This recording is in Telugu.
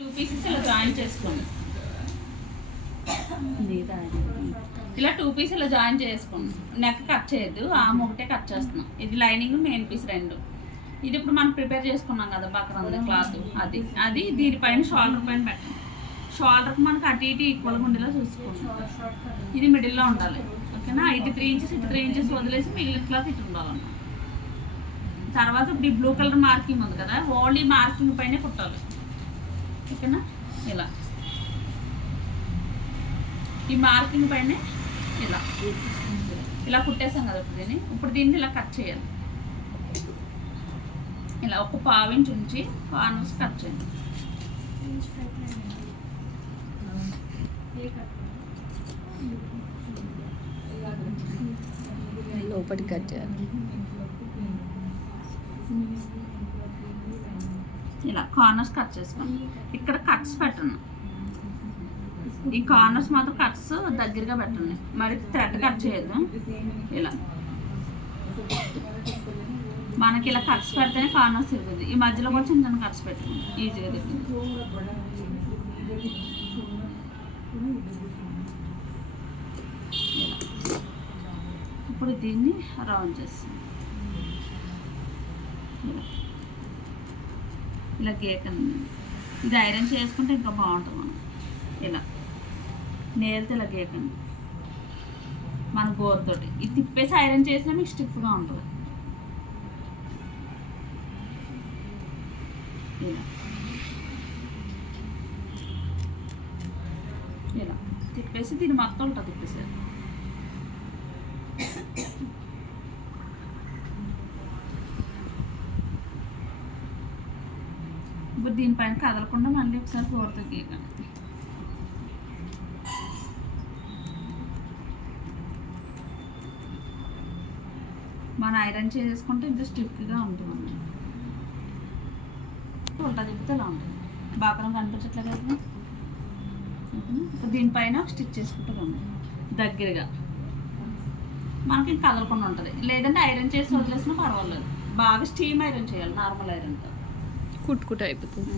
2 పీసెస్ ఇలా జాయిన్ చేసుకోండి. ఇలా 2 పీస్ ఇలా జాయిన్ చేసుకోండి. నెక్ కట్ చేయొద్దు, ఆమ్ ఒకటే కట్ చేస్తున్నాం. ఇది లైనింగ్, మెయిన్ పీస్ రెండు. ఇది ఇప్పుడు మనం ప్రిపేర్ చేసుకున్నాం కదా బక్రంది క్లాత్, అది దీనిపైన షోల్డర్ పైన పెట్టండి. షోల్డర్కి మనకు అటు ఇటు ఈక్వల్గా ఉండేలా చూసుకోండి. ఇది మిడిల్లో ఉండాలి, ఓకేనా? ఇటు 3 ఇంచెస్ ఇటు 3 ఇంచెస్ వదిలేసి మిగిలిన క్లాత్ ఇటు ఉండాలన్నమాట. తర్వాత ఇప్పుడు ఈ బ్లూ కలర్ మార్కింగ్ ఉంది కదా, ఓన్లీ మార్కింగ్ పైనే కుట్టాలి, ఓకేనా? ఈ మార్కింగ్ పైనే ఇలా కుట్టేసాం కదా ఇప్పుడు దీన్ని ఇలా కట్ చేయాలి. ఇలా ఒక పావించి ఉంచి కార్నర్స్ కట్ చేయండి. లోపలికి కట్ చేయాలి. ఇలా కార్నర్స్ కట్ చేసుకోండి. ఇక్కడ కట్స్ పెట్టండి, ఈ కార్నర్స్ మాత్రం కట్స్ దగ్గరగా పెట్టండి, మరి థ్రెడ్ కట్ చేయొద్దు. ఇలా మనకి ఇలా కట్స్ పెడితేనే కార్నర్స్ తిరుగుతుంది. ఈ మధ్యలో కూడా చిన్న చిన్న కట్స్ పెట్టండి, ఈజీగా తిరుగుతుంది. ఇప్పుడు దీన్ని రౌండ్ చేస్తాం. ఇలా గీకండి. ఇది ఐరన్ చేసుకుంటే ఇంకా బాగుంటుంది. మనం ఇలా నేలతో ఇలా గీకండి మన గోరుతోటి. ఇది తిప్పేసి ఐరన్ చేసినా మీకు స్టిఫ్గా ఉంటుంది. ఇలా తిప్పేసి దీన్ని మొత్తం ఉంటుంది తిప్పేసి. ఇప్పుడు దీనిపైన కదలకుండా మళ్ళీ ఒకసారి గోరుతో గీకండి. మనం ఐరన్ చేసుకుంటే ఇది స్టిఫ్గా ఉంటుంది. ఉల్టా తిప్పితే ఇలా ఉంటుంది. బాగా కనిపించట్లేదు కదా. దీనిపైన స్టిచ్ చేసుకుంటూ ఉంది దగ్గరగా, మనకి కదలకుండా ఉంటుంది. లేదంటే ఐరన్ చేసి వదిలేసినా పర్వాలేదు. బాగా స్టీమ్ ఐరన్ చేయాలి, నార్మల్ ఐరన్తో కుట్టుకుంటూ అయిపోతుంది.